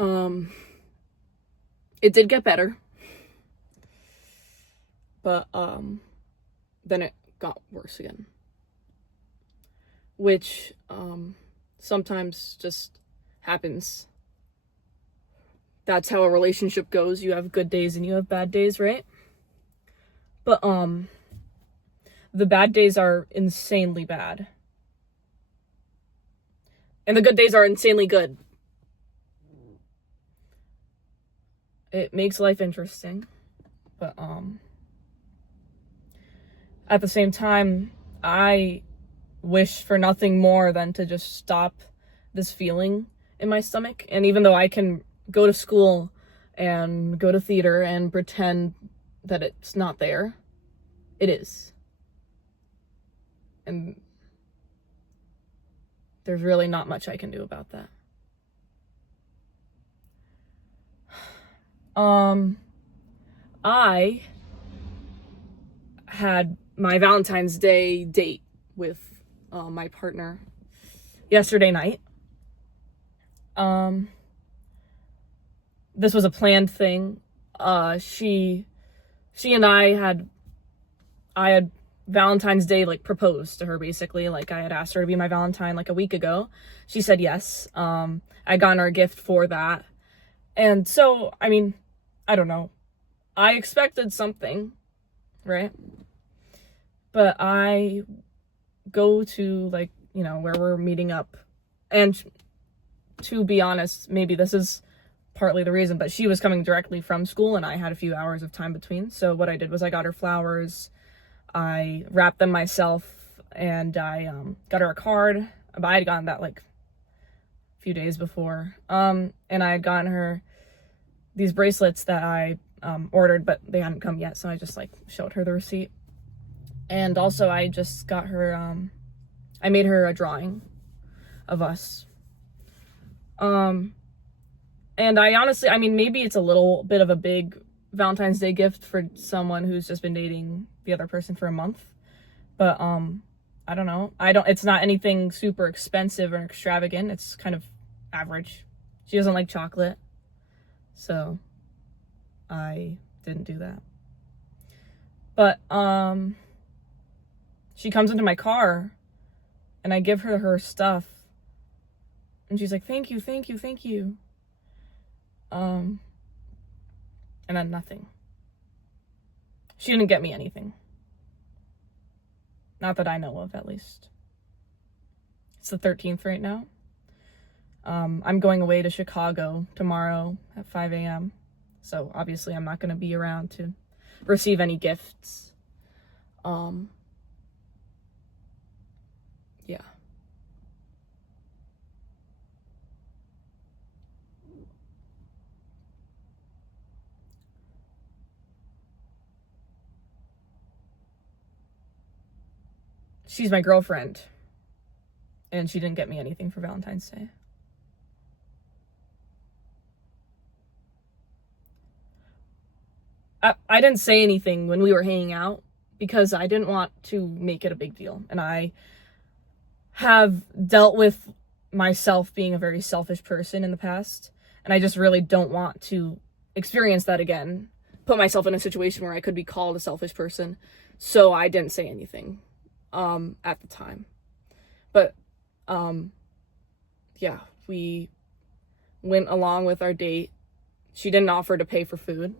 Um, it did get better, but then it got worse again, which sometimes just happens. That's how a relationship goes. You have good days and you have bad days, right? But the bad days are insanely bad, and the good days are insanely good. It makes life interesting, but at the same time, I wish for nothing more than to just stop this feeling in my stomach. And even though I can go to school and go to theater and pretend that it's not there, it is. And there's really not much I can do about that. I had my Valentine's Day date with my partner yesterday night. This was a planned thing. She and I had Valentine's Day like proposed to her, basically. Like, I had asked her to be my Valentine like a week ago. She said yes. I got her a gift for that. And so, I mean, I don't know. I expected something, right? But I go to, like, you know, where we're meeting up. And to be honest, maybe this is partly the reason, but she was coming directly from school and I had a few hours of time between. So what I did was I got her flowers, I wrapped them myself, and I got her a card. But I had gotten that like a few days before. And I had gotten her these bracelets that I ordered, but they hadn't come yet, so I just like showed her the receipt. And also I just got her I made her a drawing of us. And I honestly, I mean, maybe it's a little bit of a big Valentine's Day gift for someone who's just been dating the other person for a month. But I don't know. It's not anything super expensive or extravagant. It's kind of average. She doesn't like chocolate. So I didn't do that. But she comes into my car and I give her stuff. And she's like, thank you, thank you, thank you. And then nothing. She didn't get me anything. Not that I know of, at least. It's the 13th right now. I'm going away to Chicago tomorrow at 5 a.m. So obviously I'm not going to be around to receive any gifts. Yeah. She's my girlfriend, and she didn't get me anything for Valentine's Day. I didn't say anything when we were hanging out because I didn't want to make it a big deal. And I have dealt with myself being a very selfish person in the past, and I just really don't want to experience that again. Put myself in a situation where I could be called a selfish person. So I didn't say anything at the time. But yeah, we went along with our date. She didn't offer to pay for food.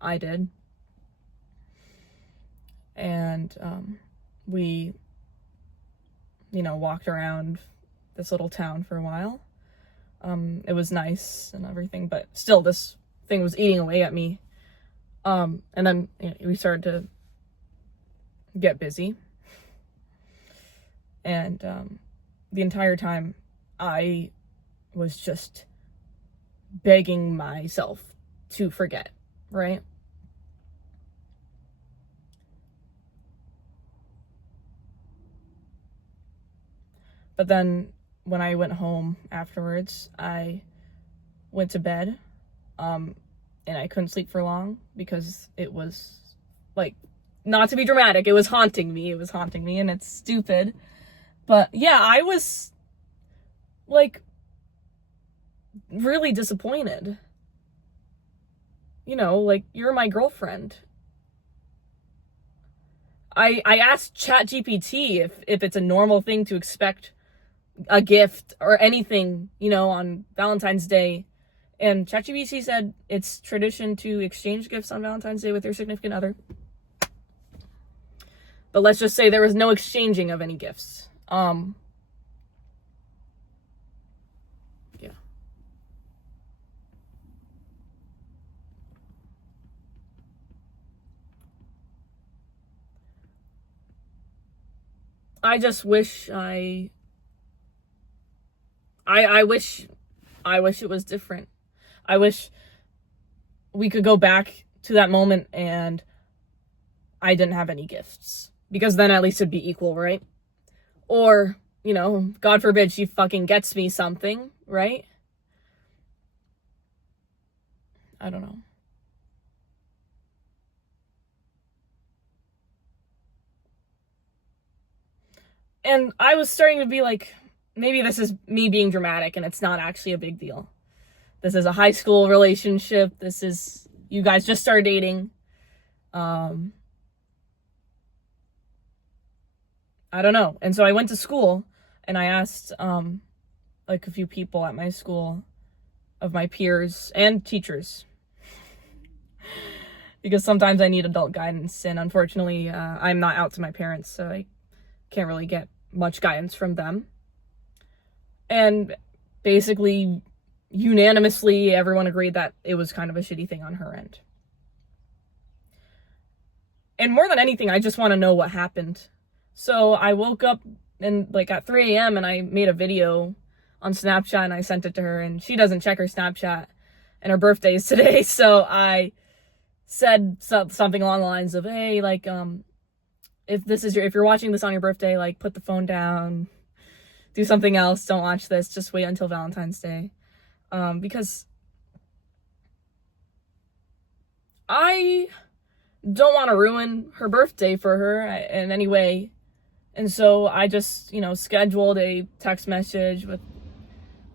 I did. And we, you know, walked around this little town for a while. It was nice and everything, but still this thing was eating away at me. And then we started to get busy. And the entire time I was just begging myself to forget, right? But then when I went home afterwards, I went to bed, and I couldn't sleep for long because it was, like, not to be dramatic, it was haunting me, and it's stupid. But yeah, I was, like, really disappointed. You know, like, you're my girlfriend. I asked ChatGPT if it's a normal thing to expect a gift or anything, you know, on Valentine's Day. And ChatGPT said it's tradition to exchange gifts on Valentine's Day with your significant other. But let's just say there was no exchanging of any gifts. Yeah. I just wish I wish it was different. I wish we could go back to that moment and I didn't have any gifts. Because then at least it'd be equal, right? Or, you know, God forbid she fucking gets me something, right? I don't know. And I was starting to be like, maybe this is me being dramatic and it's not actually a big deal. This is a high school relationship. This is, you guys just started dating. I don't know. And so I went to school and I asked, like, a few people at my school, of my peers and teachers, because sometimes I need adult guidance, and unfortunately, I'm not out to my parents, so I can't really get much guidance from them. And basically, unanimously, everyone agreed that it was kind of a shitty thing on her end. And more than anything, I just want to know what happened. So I woke up and like at 3 a.m. and I made a video on Snapchat and I sent it to her, and she doesn't check her Snapchat, and her birthday is today. So I said something along the lines of, hey, like, if you're watching this on your birthday, like, put the phone down, do something else, don't watch this, just wait until Valentine's Day. Because I don't want to ruin her birthday for her in any way. And so I just, you know, scheduled a text message with,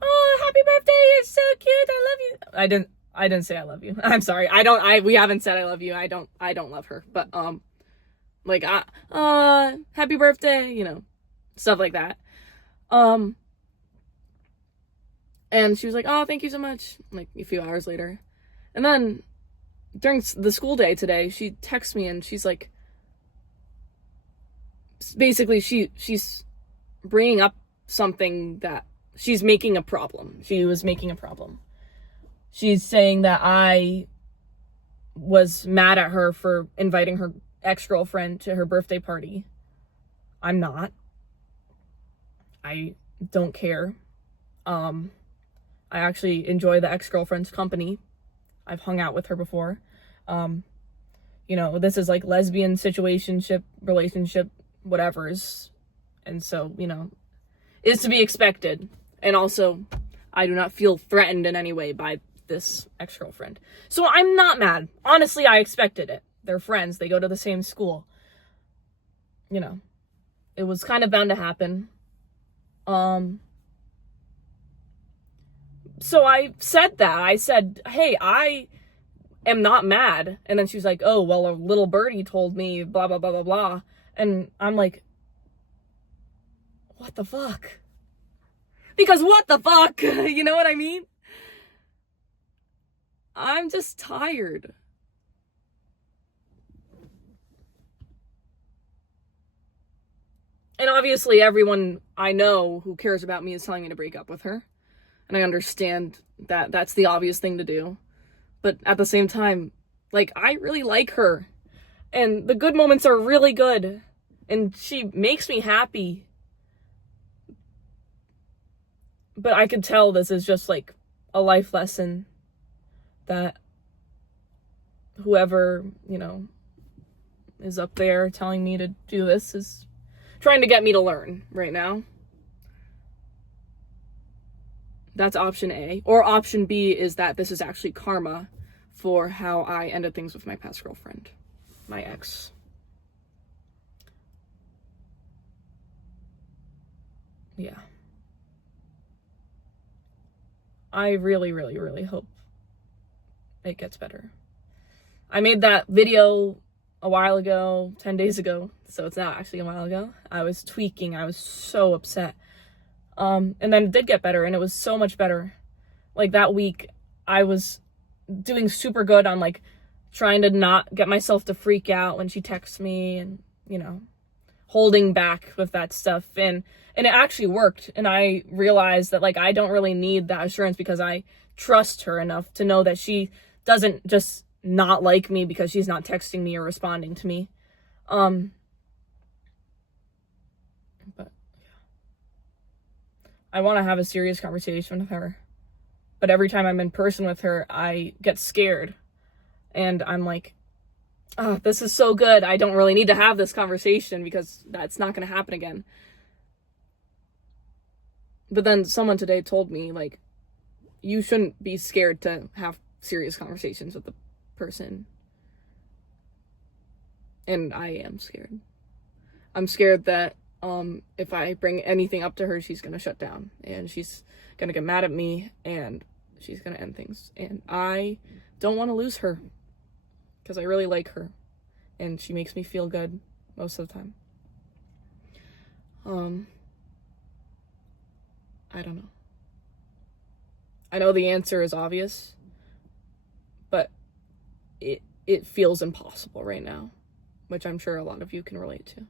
oh, happy birthday, you're so cute, I love you. I didn't say I love you. I'm sorry. We haven't said I love you. I don't love her. But, like, happy birthday, you know, stuff like that. And she was like, oh, thank you so much, like, a few hours later. And then, during the school day today, she texts me and she's like, basically, she's bringing up something that she's making a problem. She was making a problem. She's saying that I was mad at her for inviting her ex-girlfriend to her birthday party. I'm not. I don't care. I actually enjoy the ex-girlfriend's company. I've hung out with her before. You know, this is like lesbian situationship, relationship, whatever's. And so, you know, is to be expected. And also, I do not feel threatened in any way by this ex-girlfriend. So I'm not mad. Honestly, I expected it. They're friends. They go to the same school. You know, it was kind of bound to happen. So I said that. I said, hey, I am not mad. And then she was like, oh, well, a little birdie told me blah, blah, blah, blah, blah. And I'm like, what the fuck? Because what the fuck? You know what I mean? I'm just tired. And obviously everyone I know who cares about me is telling me to break up with her. And I understand that that's the obvious thing to do. But at the same time, like, I really like her. And the good moments are really good. And she makes me happy. But I could tell this is just like a life lesson that whoever, you know, is up there telling me to do this is trying to get me to learn right now. That's option A. Or option B is that this is actually karma for how I ended things with my past girlfriend, my ex. Yeah. I really, really, really hope it gets better. I made that video a while ago, 10 days ago, so it's not actually a while ago. I was tweaking. I was so upset. And then it did get better, and it was so much better. Like, that week, I was doing super good on, like, trying to not get myself to freak out when she texts me and, you know, holding back with that stuff. And it actually worked. And I realized that, like, I don't really need that assurance because I trust her enough to know that she doesn't just not like me because she's not texting me or responding to me. But yeah. I want to have a serious conversation with her. But every time I'm in person with her, I get scared. And I'm like, oh, this is so good. I don't really need to have this conversation because that's not going to happen again. But then someone today told me, like, you shouldn't be scared to have serious conversations with the person. And I am scared. I'm scared that if I bring anything up to her, she's going to shut down. And she's going to get mad at me. And she's going to end things. And I don't want to lose her. Because I really like her. And she makes me feel good most of the time. I don't know. I know the answer is obvious. But it feels impossible right now. Which I'm sure a lot of you can relate to.